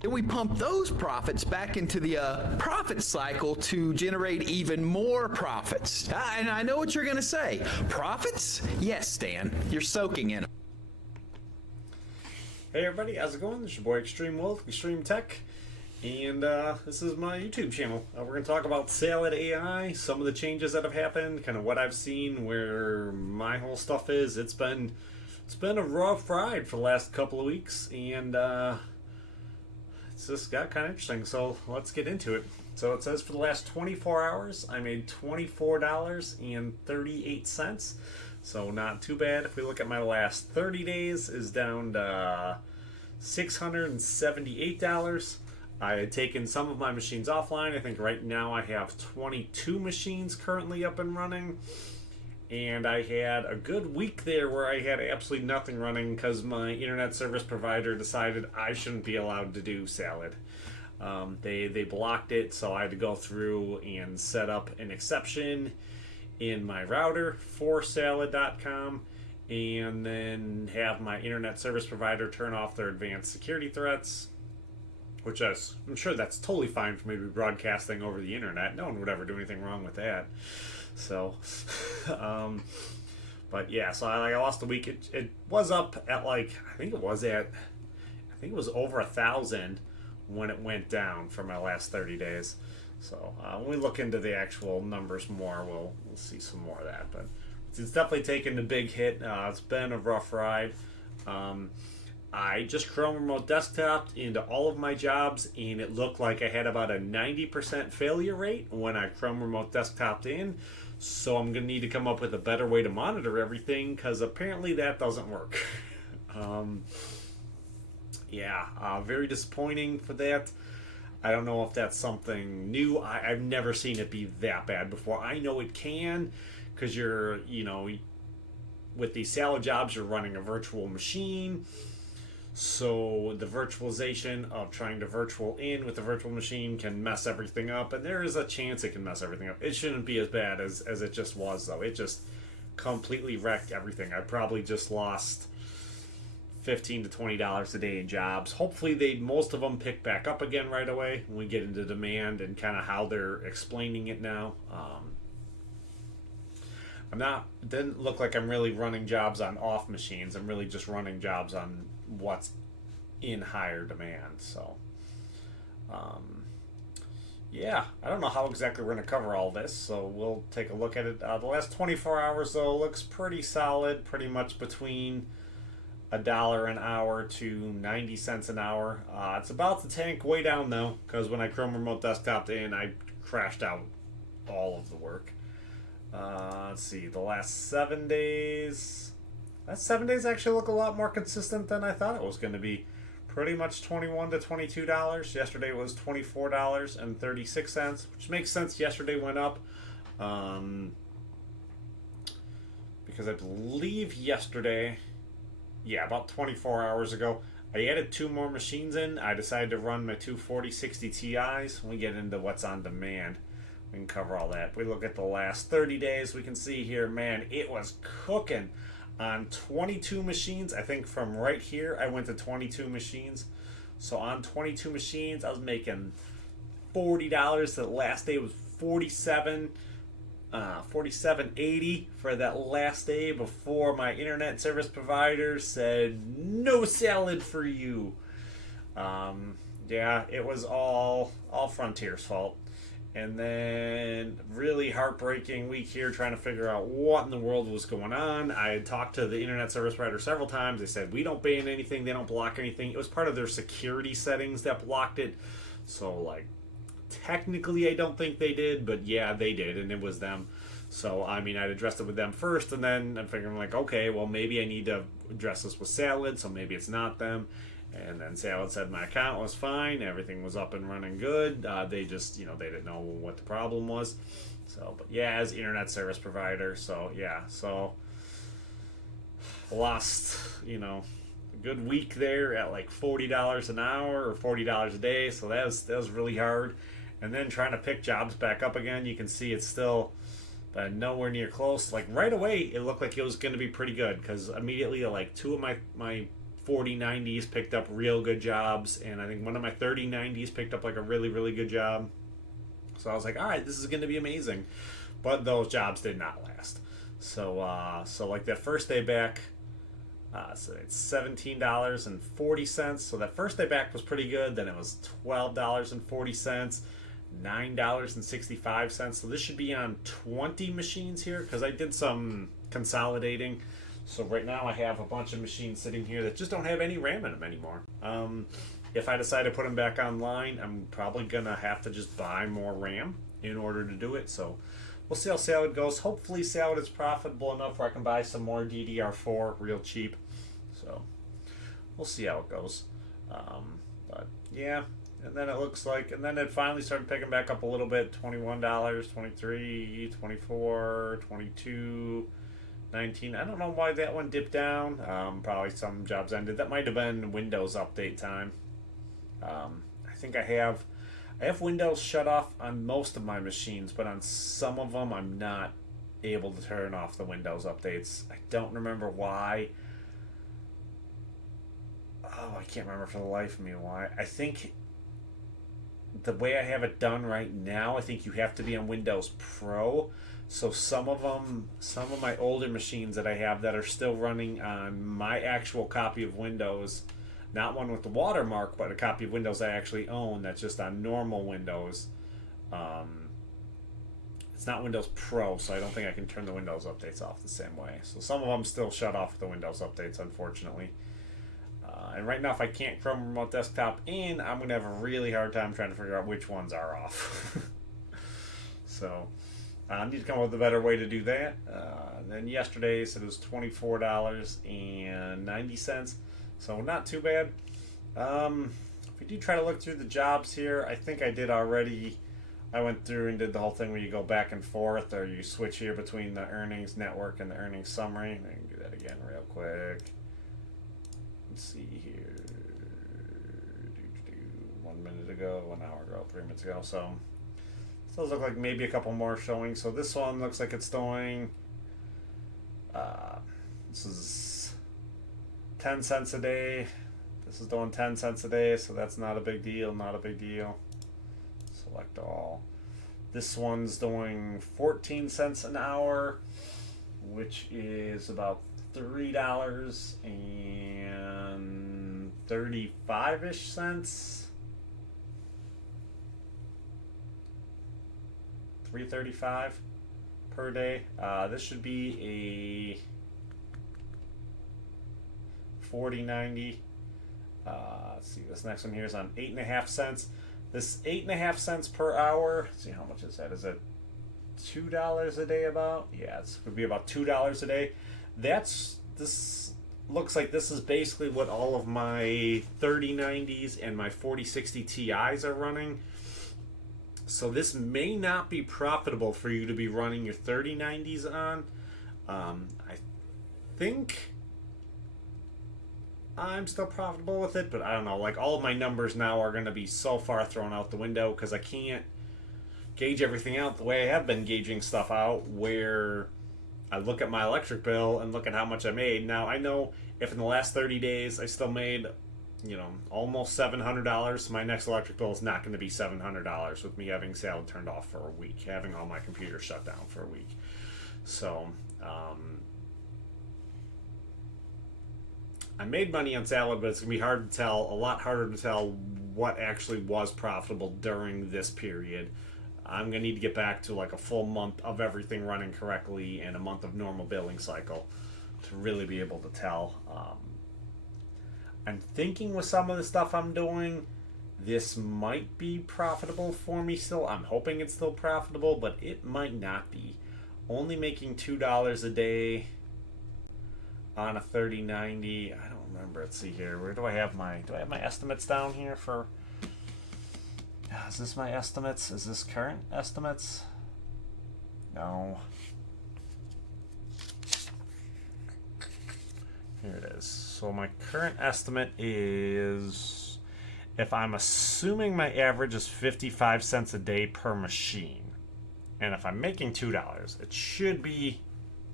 Then we pump those profits back into the profit cycle to generate even more profits. And I know what you're going to say. Profits? Yes, Stan. You're soaking in them. Hey everybody, how's it going? This is your boy ExtrmWill, Extreme Tech, and this is my YouTube channel. We're going to talk about Salad AI, some of the changes that have happened, kind of what I've seen, where my whole stuff is. It's been a rough ride for the last couple of weeks, and it's just got kind of interesting, so let's get into it. So it says for the last 24 hours, I made $24.38. So not too bad. If we look at my last 30 days, is down to $678. I had taken some of my machines offline. I think right now I have 22 machines currently up and running. And I had a good week there where I had absolutely nothing running because my internet service provider decided I shouldn't be allowed to do Salad. They blocked it, so I had to go through and set up an exception in my router for salad.com and then have my internet service provider turn off their advanced security threats, which I'm sure that's totally fine for me to be broadcasting over the internet. No one would ever do anything wrong with that. So, but yeah, so I lost a week. It was up at I think it was over 1,000 when it went down for my last 30 days. So when we look into the actual numbers more, we'll see some more of that. But it's definitely taken a big hit. It's been a rough ride. I just Chrome Remote Desktoped into all of my jobs, and it looked like I had about a 90% failure rate when I Chrome Remote Desktoped in. So I'm going to need to come up with a better way to monitor everything, because apparently that doesn't work. Very disappointing for that. I don't know if that's something new. I've never seen it be that bad before. I know it can, because with these Salad jobs, you're running a virtual machine. So the virtualization of trying to virtual in with the virtual machine can mess everything up, and there is a chance it can mess everything up. It shouldn't be as bad as it just was, though. It just completely wrecked everything. I probably just lost $15 to $20 a day in jobs. Hopefully most of them pick back up again right away when we get into demand and kind of how they're explaining it now. It didn't look like I'm really running jobs on off machines. I'm really just running jobs on what's in higher demand. So I don't know how exactly we're going to cover all this, so we'll take a look at it. The last 24 hours though looks pretty solid, pretty much between $1 an hour to 90 cents an hour. It's about to tank way down though, because when I Chrome Remote Desktoped in, I crashed out all of the work. Let's see, the last 7 days. Last 7 days actually look a lot more consistent than I thought it was going to be. Pretty much $21 to $22. Yesterday was $24.36, which makes sense. Yesterday went up because I believe yesterday, about 24 hours ago, I added 2 more machines in. I decided to run my two 4060 Ti's. When we get into what's on demand, we can cover all that. If we look at the last 30 days, we can see here, man, it was cooking on 22 machines. I think from right here, I went to 22 machines. So on 22 machines, I was making $40. The last day was $47.80 for that last day before my internet service provider said no Salad for you. It was all Frontier's fault. And then really heartbreaking week here trying to figure out what in the world was going on. I had talked to the internet service provider several times. They said we don't ban anything, they don't block anything. It was part of their security settings that blocked it. So technically I don't think they did, but yeah, they did, and it was them. So I'd addressed it with them first, and then I'm figuring okay, well maybe I need to address this with Salad, so maybe it's not them. And then Salad said my account was fine, everything was up and running good. They just, they didn't know what the problem was. So, but yeah, as internet service provider, so lost, a good week there at $40 an hour or $40 a day. So that was really hard. And then trying to pick jobs back up again, you can see it's still nowhere near close. Right away, it looked like it was going to be pretty good because immediately 2 of my 4090s picked up real good jobs, and I think one of my 3090s picked up like a really, really good job. So I was like, all right, this is going to be amazing. But those jobs did not last. So like that first day back, so it's $17.40. So that first day back was pretty good. Then it was $12.40, $9.65. So this should be on 20 machines here because I did some consolidating. So right now I have a bunch of machines sitting here that just don't have any RAM in them anymore. If I decide to put them back online, I'm probably going to have to just buy more RAM in order to do it. So we'll see how Salad goes. Hopefully Salad is profitable enough where I can buy some more DDR4 real cheap. So we'll see how it goes. But yeah, and then it looks like, and then it finally started picking back up a little bit. $21, $23, $24, $22, $19. I don't know why that one dipped down. Probably some jobs ended. That might have been Windows update time. I think I have Windows shut off on most of my machines, but on some of them I'm not able to turn off the Windows updates. I don't remember why. Oh, I can't remember for the life of me why. I think the way I have it done right now, I think you have to be on Windows Pro. So some of my older machines that I have that are still running on my actual copy of Windows, not one with the watermark, but a copy of Windows I actually own that's just on normal Windows. It's not Windows Pro, so I don't think I can turn the Windows updates off the same way. So some of them still shut off the Windows updates, unfortunately. And right now, if I can't Chrome Remote Desktop in, I'm going to have a really hard time trying to figure out which ones are off. So I need to come up with a better way to do that. Then yesterday, so it was $24.90. So not too bad. If we do try to look through the jobs here, I think I did already. I went through and did the whole thing where you go back and forth, or you switch here between the earnings network and the earnings summary. I can do that again real quick. Let's see here. 1 minute ago, 1 hour ago, 3 minutes ago. So those look like maybe a couple more showing. So this one looks like it's doing. This is 10 cents a day. This is doing 10 cents a day, so that's not a big deal. Not a big deal. Select all. This one's doing 14 cents an hour, which is about $3.35-ish cents. $3.35 per day. This should be a 4090. Let's see, this next one here is on 8.5 cents. This 8.5 cents per hour. Let's see, how much is that? Is it $2 a day about? Yeah, it's would be about $2 a day. This looks like this is basically what all of my 3090s and my 4060 Ti's are running. So this may not be profitable for you to be running your 3090s on. I think I'm still profitable with it, but I don't know. Like, all of my numbers now are going to be so far thrown out the window because I can't gauge everything out the way I have been gauging stuff out, where I look at my electric bill and look at how much I made. Now, I know if in the last 30 days I still made, almost $700, my next electric bill is not going to be $700 with me having Salad turned off for a week, having all my computers shut down for a week. So, I made money on Salad, but it's going to be hard to tell, a lot harder to tell what actually was profitable during this period. I'm going to need to get back to like a full month of everything running correctly and a month of normal billing cycle to really be able to tell. I'm thinking with some of the stuff I'm doing, this might be profitable for me still. I'm hoping it's still profitable, but it might not be. Only making $2 a day on a 3090. I don't remember. Let's see here. Where do I have my estimates down here for? Is this my estimates? Is this current estimates? No. Here it is. So my current estimate is, if I'm assuming my average is 55 cents a day per machine, and if I'm making $2, it should be,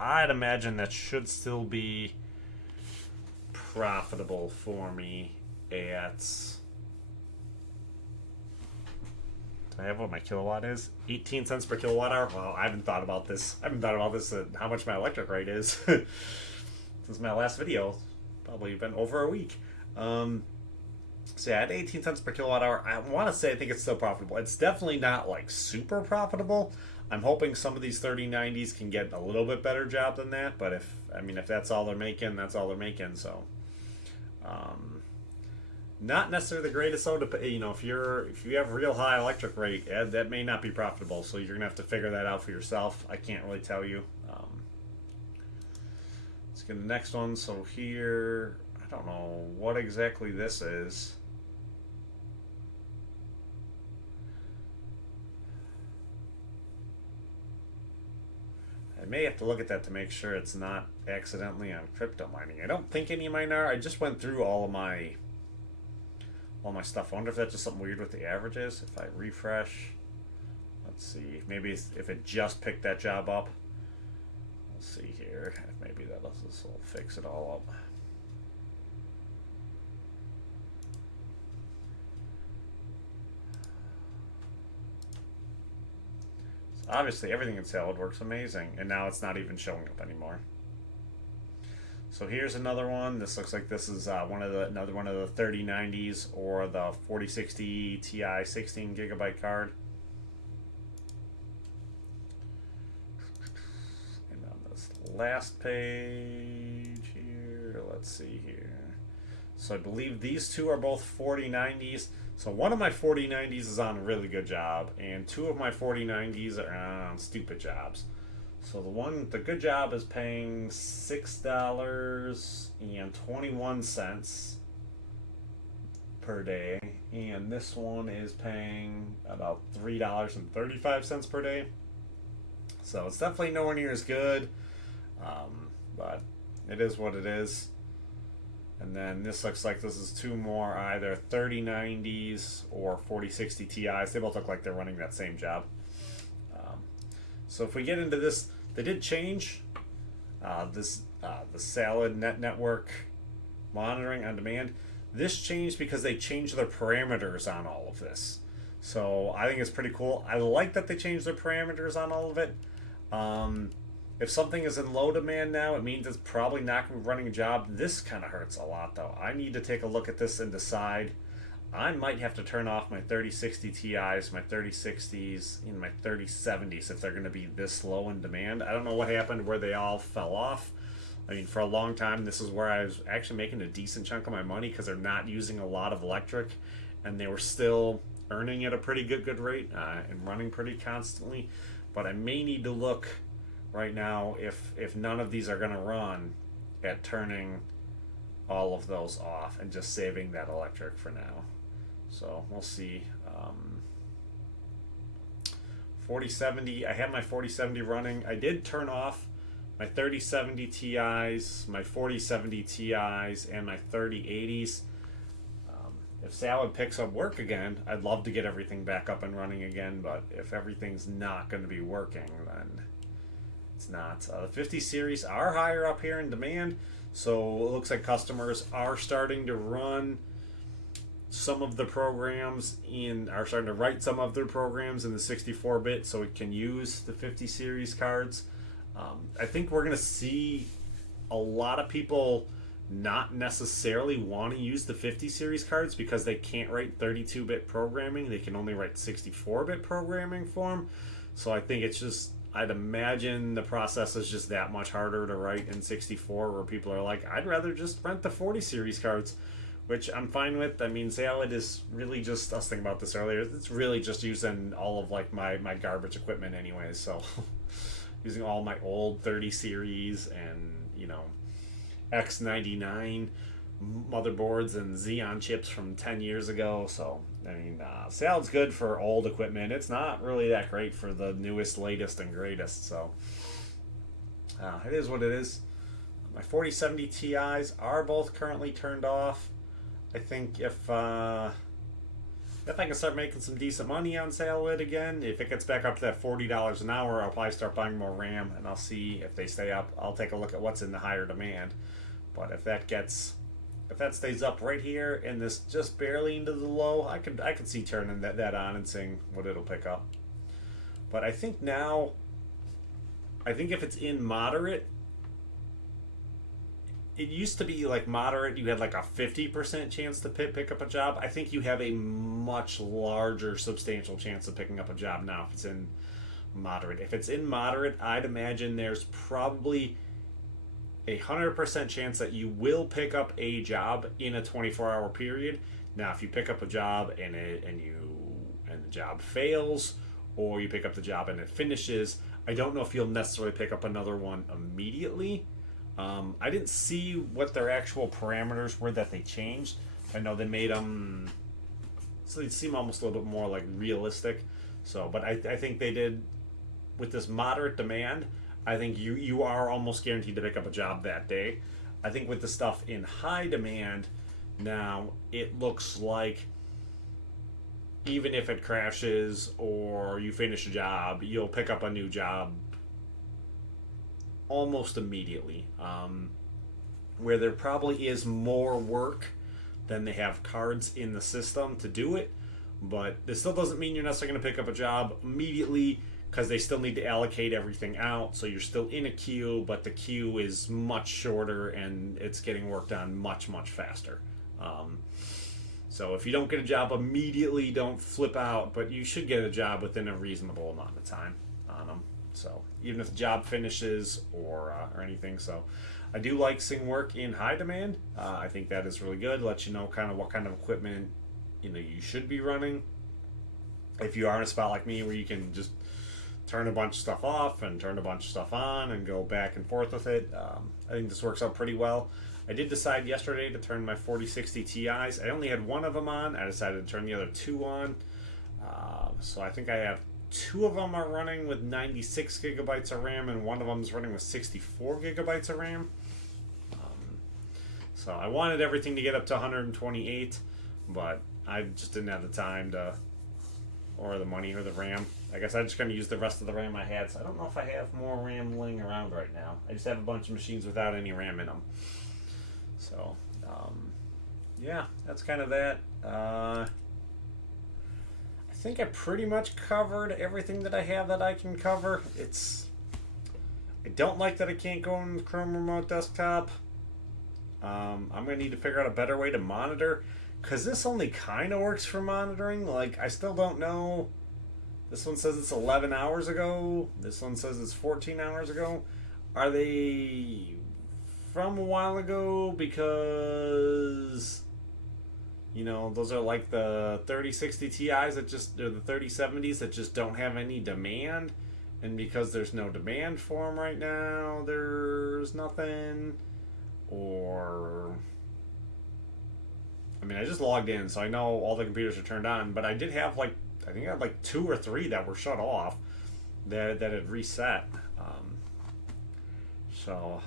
I'd imagine that should still be profitable for me at... Do I have what my kilowatt is? 18 cents per kilowatt hour? Well, I haven't thought about this. How much my electric rate is. Since my last video. Probably been over a week. So yeah, at 18 cents per kilowatt hour, I want to say I think it's still profitable. It's definitely not like super profitable. I'm hoping some of these 3090s can get a little bit better job than that. But if that's all they're making, that's all they're making. So, not necessarily the greatest though. To, you know, if you have real high electric rate, that may not be profitable. So you're gonna have to figure that out for yourself. I can't really tell you. Let's get the next one. So here, I don't know what exactly this is. I may have to look at that to make sure it's not accidentally on crypto mining. I don't think any of mine are. I just went through all my stuff. I wonder if that's just something weird with the averages. If I refresh, let's see. Maybe if it just picked that job up. Let's see here. Maybe this will fix it all up. So obviously, everything in Salad works amazing, and now it's not even showing up anymore. So here's another one. This looks like this is another one of the 3090s or the 4060 Ti 16 gigabyte card. And on this last page here, let's see here. So I believe these two are both 4090s. So one of my 4090s is on a really good job, and two of my 4090s are on stupid jobs. So the good job is paying $6.21 per day, and this one is paying about $3.35 per day. So it's definitely nowhere near as good, but it is what it is. And then this looks like this is two more either 3090s or 4060 Ti's. They both look like they're running that same job. So if we get into this, they did change the Salad network monitoring on demand. This changed because they changed their parameters on all of this. So I think it's pretty cool. I like that they changed their parameters on all of it. If something is in low demand now, it means it's probably not going to be running a job. This kind of hurts a lot, though. I need to take a look at this and decide. I might have to turn off my 3060 Ti's, my 3060s, and my 3070s if they're going to be this low in demand. I don't know what happened where they all fell off. I mean, for a long time, this is where I was actually making a decent chunk of my money because they're not using a lot of electric, and they were still earning at a pretty good rate and running pretty constantly. But I may need to look right now if none of these are going to run at turning all of those off and just saving that electric for now. So we'll see. 4070, I have my 4070 running. I did turn off my 3070 Ti's, my 4070 Ti's, and my 3080s. If Salad picks up work again, I'd love to get everything back up and running again, but if everything's not going to be working, then it's not. The 50 series are higher up here in demand, so it looks like customers are starting to run some of the programs are starting to write some of their programs in the 64-bit so it can use the 50 series cards. I think we're going to see a lot of people not necessarily want to use the 50 series cards because they can't write 32-bit programming. They can only write 64-bit programming for them. So I think it's just, I'd imagine the process is just that much harder to write in 64 where people are like, I'd rather just rent the 40 series cards, which I'm fine with. I mean, Salad is really just, I was thinking about this earlier, it's really just using all of like my garbage equipment anyways. So using all my old 30 series and, you know, X99 motherboards and Xeon chips from 10 years ago. So, I mean, Salad's good for old equipment. It's not really that great for the newest, latest, and greatest. So, it is what it is. My 4070 Ti's are both currently turned off. I think if I can start making some decent money on Salad again, if it gets back up to that $40 an hour, I'll probably start buying more RAM, and I'll see if they stay up. I'll take a look at what's in the higher demand. But if that gets If that stays up right here and this just barely into the low, I could see turning that on and seeing what it'll pick up. But I think now, I think if it's in moderate, it used to be like moderate, you had like a 50% chance to pick up a job. I think you have a much larger, substantial chance of picking up a job now if it's in moderate. If it's in moderate, I'd imagine there's probably 100% chance that you will pick up a job in a 24-hour period. Now, if you pick up a job and the job fails, or you pick up the job and it finishes, I don't know if you'll necessarily pick up another one immediately. I didn't see what their actual parameters were that they changed. I know they made them so they seem almost a little bit more like realistic. So, but I think they did with this moderate demand. I think you are almost guaranteed to pick up a job that day. I think with the stuff in high demand now, it looks like even if it crashes or you finish a job, you'll pick up a new job almost immediately. Where there probably is more work than they have cards in the system to do it, but this still doesn't mean you're necessarily going to pick up a job immediately, because they still need to allocate everything out. So you're still in a queue, but the queue is much shorter and it's getting worked on much, much faster. So if you don't get a job immediately, don't flip out, but you should get a job within a reasonable amount of time on them. So even if the job finishes or anything. So I do like seeing work in high demand. I think that is really good. Let you know kind of what kind of equipment you should be running. If you are in a spot like me where you can just turn a bunch of stuff off and turn a bunch of stuff on and go back and forth with it, I think this works out pretty well. I did decide yesterday to turn my 4060 Ti's. I only had one of them on. I decided to turn the other two on. So I think I have two of them are running with 96 gigabytes of RAM, and one of them is running with 64 gigabytes of RAM. So I wanted everything to get up to 128, but I just didn't have the time or the money or the RAM. I guess I'm just going to use the rest of the RAM I had. So I don't know if I have more RAM laying around right now. I just have a bunch of machines without any RAM in them. So, yeah, that's kind of that. I think I pretty much covered everything that I have that I can cover. I don't like that I can't go in the Chrome Remote Desktop. I'm going to need to figure out a better way to monitor, because this only kind of works for monitoring. Like, I still don't know. This one says it's 11 hours ago. This one says it's 14 hours ago. Are they from a while ago? Because, those are like the 3060 Ti's or the 3070s that just don't have any demand. And because there's no demand for them right now, there's nothing. Or, I just logged in, so I know all the computers are turned on, but I did have I think I had 2 or 3 that were shut off that had reset. So,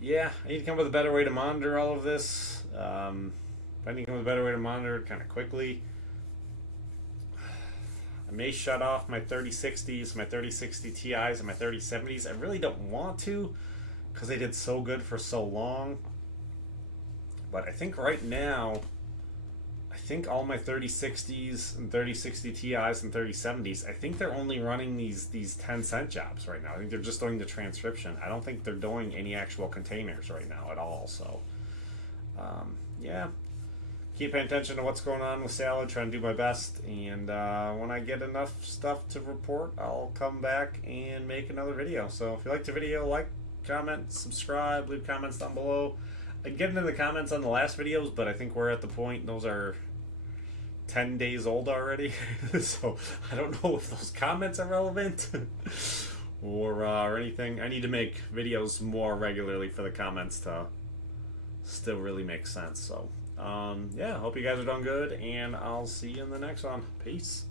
yeah, I need to come up with a better way to monitor all of this. I need to come up with a better way to monitor it kind of quickly. I may shut off my 3060s, my 3060 Ti's, and my 3070s. I really don't want to, because they did so good for so long. But I think right now, all my 3060s and 3060 Ti's and 3070s, I think they're only running these 10-cent jobs right now. I think they're just doing the transcription. I don't think they're doing any actual containers right now at all. So, yeah. Keep paying attention to what's going on with Salad, trying to do my best, and when I get enough stuff to report, I'll come back and make another video. So if you liked the video, like, comment, subscribe, leave comments down below. I can get into the comments on the last videos, but I think we're at the point, those are 10 days old already, so I don't know if those comments are relevant or anything. I need to make videos more regularly for the comments to still really make sense. So yeah, hope you guys are doing good, and I'll see you in the next one. Peace.